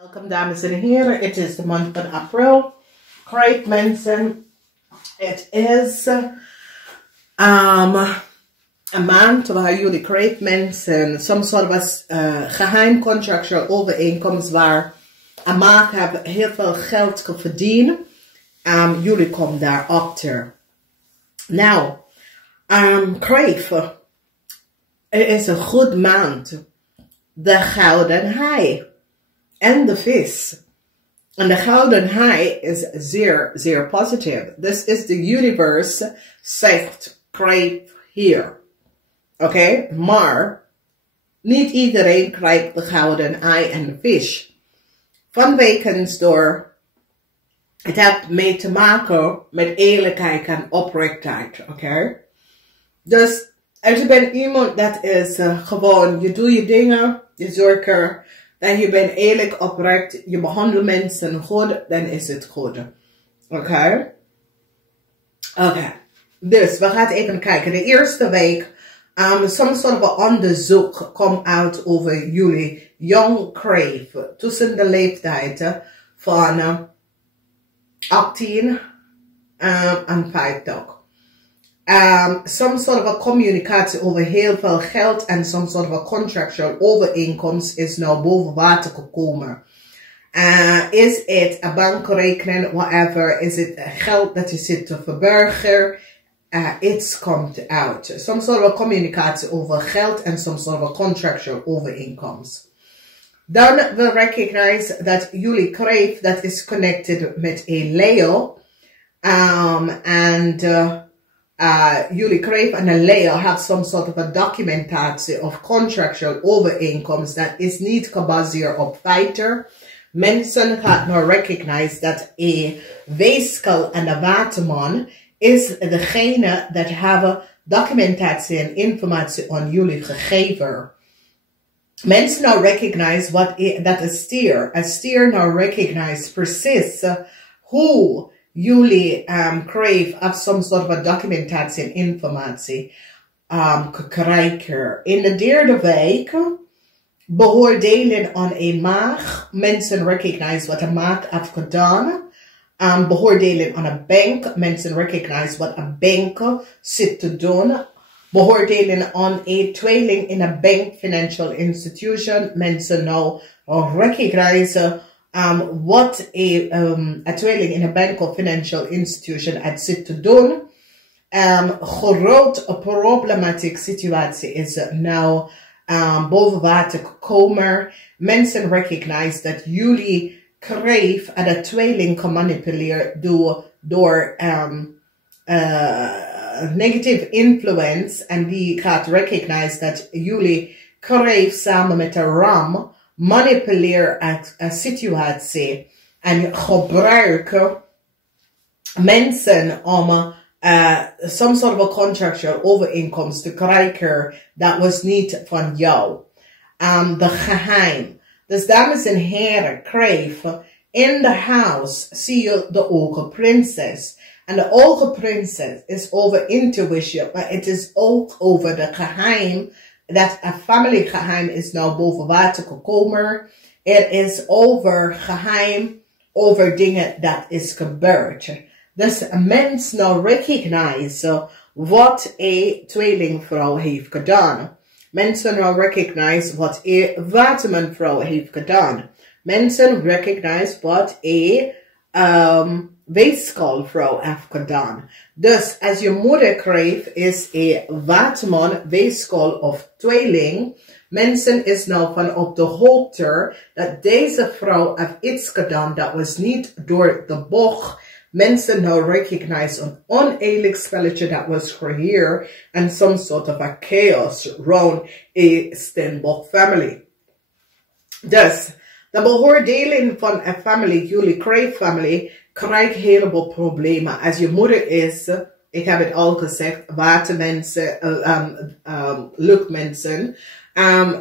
Welkom dames en heren, het is de maand van april. Great mensen, het is een maand waar jullie great mensen some sort of geheim contractual overeenkomst waar een maand hebben heel veel geld verdiend. Jullie komen daarachter. Nou, KREEFT, het is een goed maand. De gouden haai en de vis. En de gouden haai is zeer, zeer positief. This is the universe zegt KREEFT hier. Oké, maar niet iedereen krijgt de gouden haai en de vis. Vanwege door, het heeft mee te maken met eerlijkheid en oprechtheid. Oké? Dus als je bent iemand dat is gewoon, je doet je dingen, je zorgt er dat je bent eerlijk, oprecht, je behandelt mensen goed, dan is het goed. Oké? Oké. Dus we gaan even kijken. De eerste week, some sort of onderzoek komt uit over jullie young KREEFT tussen de leeftijden van 18 en 50. Some sort of a communicatie over heel veel geld en some sort of a contractual overeenkomst is nou boven water gekomen. Is het een bankrekening, whatever, is het geld dat je zit te verbergen, iets komt uit. Some sort of a communicatie over geld en some sort of a contractual overeenkomst. Dan we recognize dat jullie KREEFT that is connected met een Leo, jullie KREEFT en een Leo have some sort of a documentatie of contractual overeenkomst dat is niet gebaseerd op feiten. Mensen gaan nou recognize dat een weeskel en een waterman is degene dat hebben documentatie en informatie aan jullie gegeven. Mensen nou recognize wat dat is stier. Een stier nou recognize precies hoe jullie KREEFT of some sort of a documentatie en informatie krijgen. In de derde week beoordelen aan een maag. Mensen recognize wat een maag heeft gedaan. Beoordelen aan een bank. Mensen recognize wat een bank zit te doen. Beoordelen aan een tweeling in een bank financial institution. Mensen nou recognize wat een tweeling in een bank of financial institution het zit te doen. Groot problematiek situatie is nou boven water gekomen. Mensen recognize dat jullie KREEFT en een tweeling gemanipuleerd door negative influence. En die gaat recognize dat jullie KREEFT samen met de ram manipuleer een situatie en gebruiken mensen om some sort of a contractual overeenkomst te krijgen dat was niet van jou. De geheim. Dus dames en heren, KREEFT, in the house zie je de ogen prinses. En de ogen prinses is over intuition, maar het is ook over de geheim. Dat een family geheim is nou boven water gekomen. Het is over geheim, over dingen dat is gebeurd. Dus een mens nou recognize wat een tweelingvrouw heeft gedaan. Mensen nou recognize wat een watermanvrouw heeft gedaan. Mensen recognize wat een weeskalvrouw heeft gedaan. Dus als je moeder KREEFT is een waterman, weeskal of tweeling. Mensen is nou van op de hoogte dat deze vrouw heeft iets gedaan dat was niet door de bocht. Mensen nou recognize een oneerlijk spelletje dat was gecreëerd and some sort of a chaos around a Stenbock family. Dus de beoordeling van een family, jullie KREEFT family, krijgt een heleboel problemen. Als je moeder is, ik heb het al gezegd, watermensen, luchtmensen,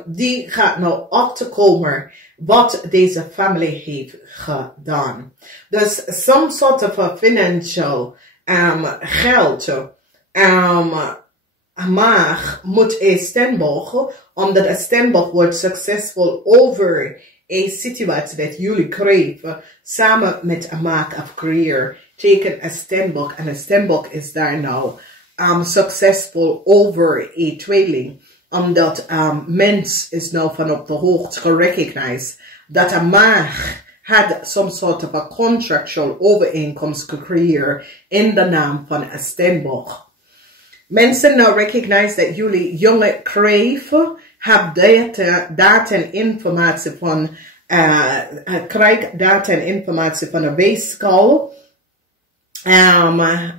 die gaat nou achterkomen wat deze family heeft gedaan. Dus some sort of a financial geld maar moet een Stenbock, omdat een Stenbock wordt succesvol over een situatie dat jullie krijgen samen met een maak of creëer. Teken een stembok en een stembok is daar nou succesvol over een tweeling. Omdat mens is nou van op de hoogte gerecognized dat een maag had some sort of a contractual overeenkomst gecreëerd in de naam van een stembok. Mensen nou recognize dat jullie jonge kreven hebben data en informatie van krijg data en informatie van een weeskal.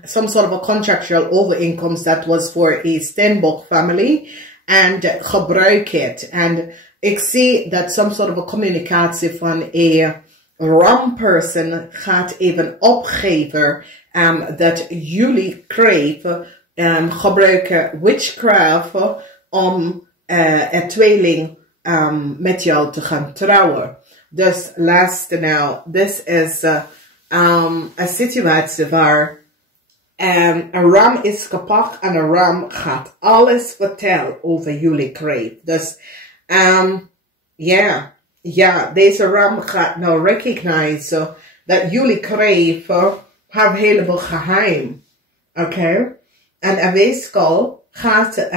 Some sort of a contractual overeenkomst that was for a stembok family and gebruik het. En ik zie dat some sort of a communicatie van een ram person gaat even opgeven dat jullie kreven gebruiken witchcraft om een tweeling met jou te gaan trouwen. Dus laatste nou, this is een situatie waar een ram is gepakt en een ram gaat alles vertellen over jullie kreef. Dus ja, deze ram gaat nou recognize dat jullie kreef hebben een heleboel geheim. Oké? En een weeskal gaat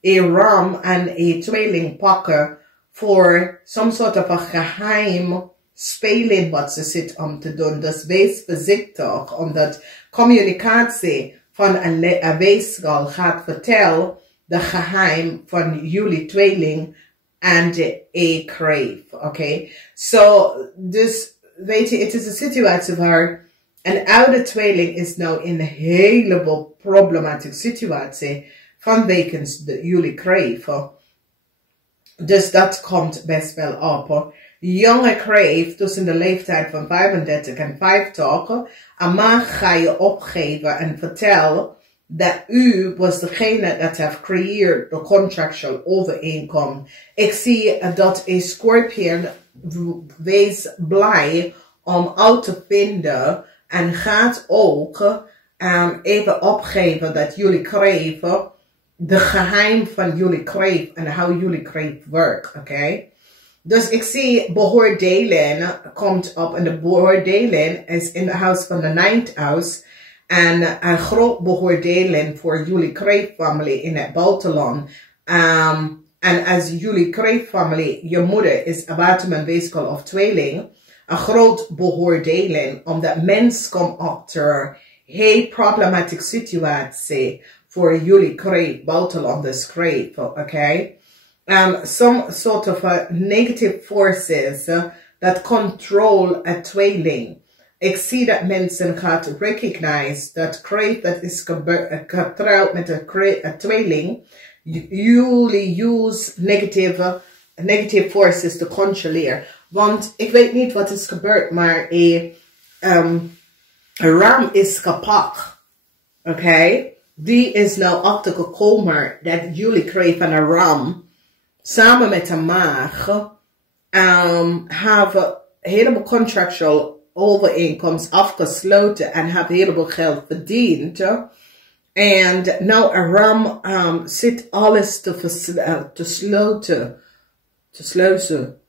een ram en een tweeling pakken voor some sort of a geheim speling wat ze zit om te doen. Dus wees voorzichtig, omdat communicatie van een weeskal gaat vertellen de geheim van jullie tweeling en de kreef. Oké? So, dus weet je, het is een situatie waar een oude tweeling is nou in een heleboel problematische situatie vanwege jullie kreef. Dus dat komt best wel op. Jonge kreef tussen de leeftijd van 35 en 50. En maar ga je opgeven en vertel dat u was degene dat heeft gecreëerd de contractual overeenkomst. Ik zie dat een Scorpion wees blij om uit te vinden en gaat ook even opgeven dat jullie kreef de geheim van jullie kreef en hoe jullie kreef werkt. Oké? Dus ik zie beoordelen komt op en de beoordeling is in de huis van de ninth house. En een groot beoordeling voor jullie kreefamilie in het buitenland. En als jullie kreefamilie, je moeder is abatum en weeskal of tweeling. Een groot beoordeling omdat mens komt achter heel problematische situatie voor jullie kreef, buitenlanders kreef. Oké? Some sort of negative forces that control a tweeling. Ik zie dat mensen gaan recognize dat kreef dat is getrouwd met een tweeling. Jullie use negative forces te controleren. Want ik weet niet wat is gebeurd, maar een ram is gepakt. Oké? Die is nou achtergekomen dat jullie kreef en een ram samen met een maag hebben helemaal contractual overeenkomst afgesloten en hebben heleboel geld verdiend. En nou een ram zit alles te sluiten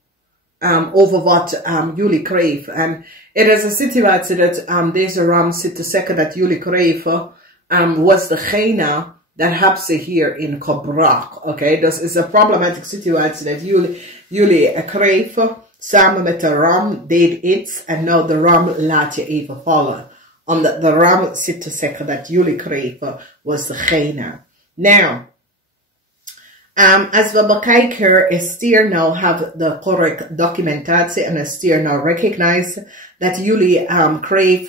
over wat jullie kreeg. En het is een situatie dat deze ram zit te zeggen dat jullie kreeg was degene dat hebben ze hierin gebracht. Oké, dus het is een problematische situatie dat jullie kreeg samen met de ram deed iets en nou de ram laat je even vallen. Omdat de ram zit te zeggen dat jullie kreeg was degene. Nou, als we bekijken, is stier nou have de correct documentatie en is stier nou recognize dat jullie kreeg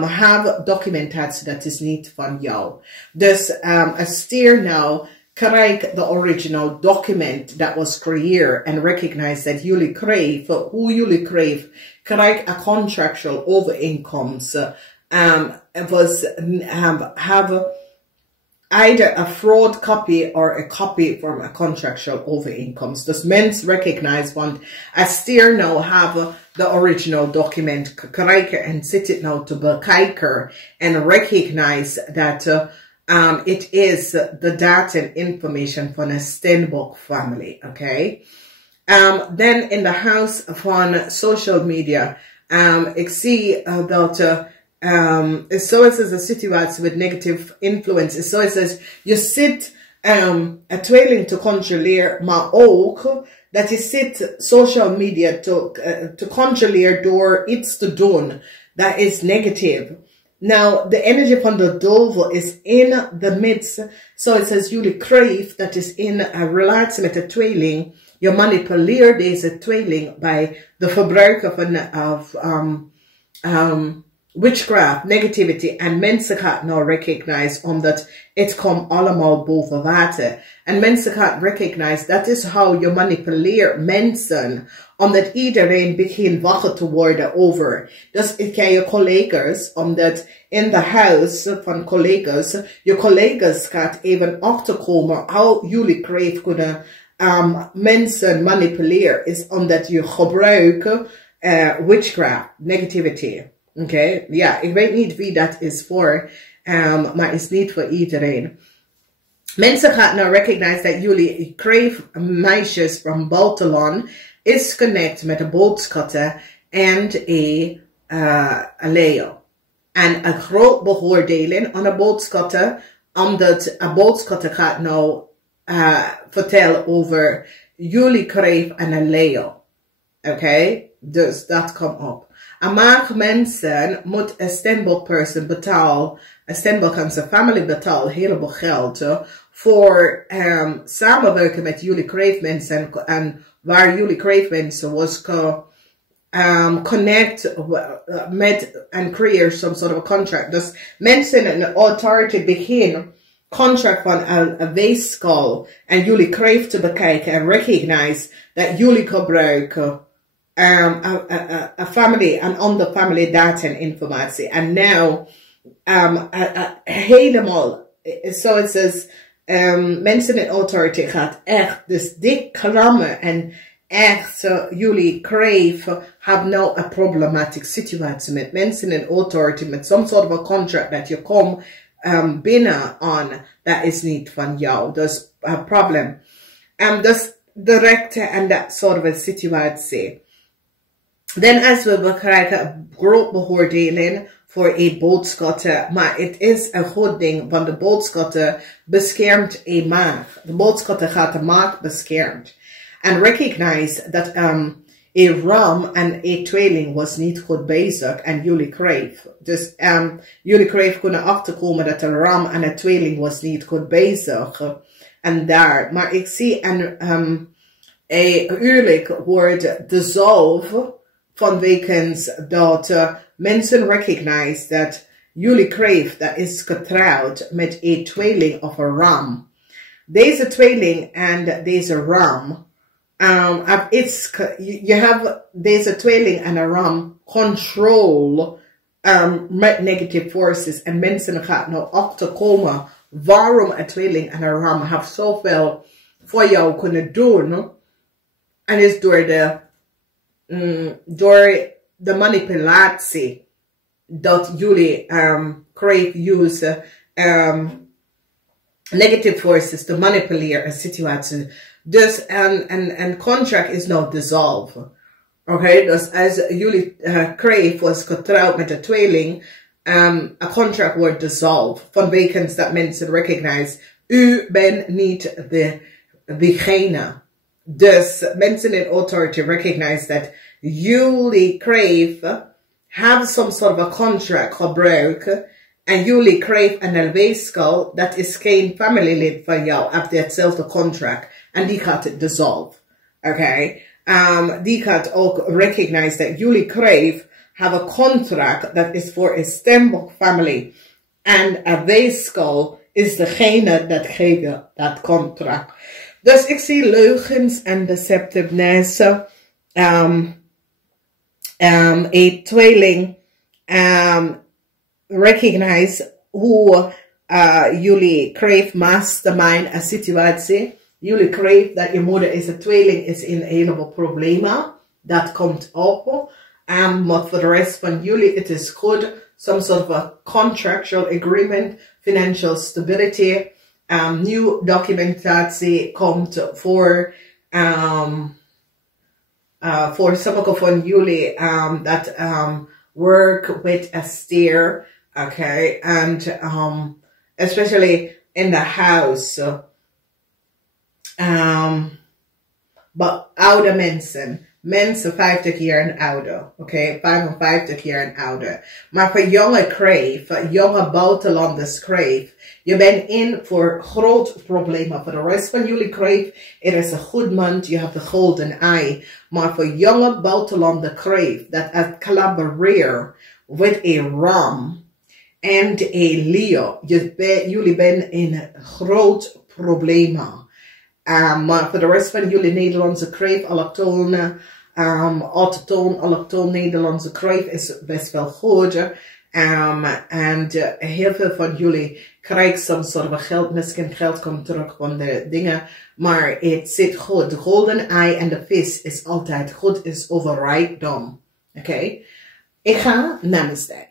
have documentatie dat is niet van jou. Dus als stier nou krijg de original document that was created and recognize that jullie kreeg, hoe jullie kreeg, krijg a contractual overeenkomst. Have either a fraud copy or a copy from a contractual overeenkomst. Dus mens recognize, want als stier nou have the original document krijgen en zit het nou te bekijken en recognize that it is the data and information van a Steenbok family, okay? Then in the house van social media, ik zie dat zoals is een situatie met negative influence. Zoals is, je zit een tweeling te controleren, maar ook dat je zit social media te controleren door iets te doen dat is negatief. Nou, de energie van de duivel is in the midst. Zoals is jullie KREEFT, dat is in een relatie met de tweeling. Je manipuleert deze tweeling bij de gebruiken van witchcraft, negativity. En mensen gaan nou recognize, omdat het komt allemaal boven water. En mensen gaan recognize, dat is how je manipuleert mensen. Omdat iedereen begint wakker te worden over. Dus ik ken je collega's, omdat in de huis van collega's, je collega's gaat even achterkomen how jullie KREEFT kunnen mensen manipuleren, is omdat je gebruikt witchcraft, negativity. Oké, ja, ik weet niet wie dat is voor, maar het is niet voor iedereen. Mensen gaan nou recognize dat jullie KREEFT meisjes van buitenland is connect met de boodschatten en een Leo. En een groot beoordeling aan de boodschatten, omdat een boodschatten gaat nou vertellen over jullie KREEFT en een Leo. Oké, dus dat komt op. En maar mensen moet een stembokperson betalen, een stembok en zijn familie betalen heleboel geld voor samenwerken met jullie KREEFT mensen en waar jullie KREEFT mensen was connect met en create some sort of a contract. Dus mensen in de authority beginnen contract van een weegschaal en jullie KREEFT te bekijken en recognize dat jullie gebruiken a family and on the family data and informatie. En nou helemaal zoals is mensen in authority gaat echt dus dik klammen en echt jullie KREEFT hebben nou een problematische situatie met mensen in authority met some sort of a contract dat je komt binnen aan, dat is niet van jou. Dus een probleem. Dus directe en dat soort van situatie. Dan als we krijgen een groot beoordeling voor een boodschatten, maar het is een goed ding, want de boodschatten beschermt een maag. De boodschatten gaat de maag beschermt. En recognize dat een ram en een tweeling was niet goed bezig en jullie KREEFT. Dus jullie KREEFT kunnen achterkomen dat een ram en een tweeling was niet goed bezig. En daar, maar ik zie een huwelijk wordt dissolved vanwege dat mensen recognize dat jullie KREEFT dat is getrouwd met een tweeling of een ram. Deze tweeling en deze ram, you have deze tweeling en een ram control met negative forces en mensen gaan nou achterkomen waarom een tweeling en een ram have zoveel voor jou kunnen doen en is door de manipulatie dat jullie KREEFT use negative forces to manipuleren een situatie. Dus een contract is nou dissolved. Oké, dus als jullie KREEFT was getrouwd met een tweeling, een contract wordt dissolved. Vanwege dat mensen recognize, u bent niet degene. Dus mensen in authority recognize that jullie KREEFT have some sort of a contract gebruiken en jullie KREEFT en een weegschaal, dat is geen familielid van jou, heeft hetzelfde contract en die gaat het dissolve. Oké, die gaat ook recognize dat jullie KREEFT have a contract dat is voor een stembok family en een weegschaal is degene dat geeft dat contract. Dus ik zie leugens en deceptiveness. Een tweeling recognize hoe jullie KREEFT mastermind een situatie. Jullie KREEFT dat je moeder is een tweeling is in een heleboel problemen. Dat komt op. Maar voor de rest van jullie, het is goed. Some sort of a contractual agreement, financial stability. Nieuw documentatie komt voor Voor sommigen van jullie that work with a steer, okay, and especially in the house. But oude mensen. Mensen 50 jaar en ouder. Oké, 55 jaar en ouder. Maar voor jonge kreeft, jonge buitenlanders kreeft, je bent in voor groot problemen. Voor de rest van jullie kreeft, it is a good month, you have the golden eye. Maar voor jonge buitenlanders kreeft, that collaborate with a ram and a Leo, jullie bent in groot problemen. Maar voor de rest van jullie Nederlandse kreeft, allochtone, allochtoon Nederlandse kreeft is best wel goed. En heel veel van jullie krijgen soms soort van geld, misschien geld komt terug van de dingen, maar het zit goed. De golden eye en de vis is altijd goed, is over rijkdom. Oké? Ik ga namaste.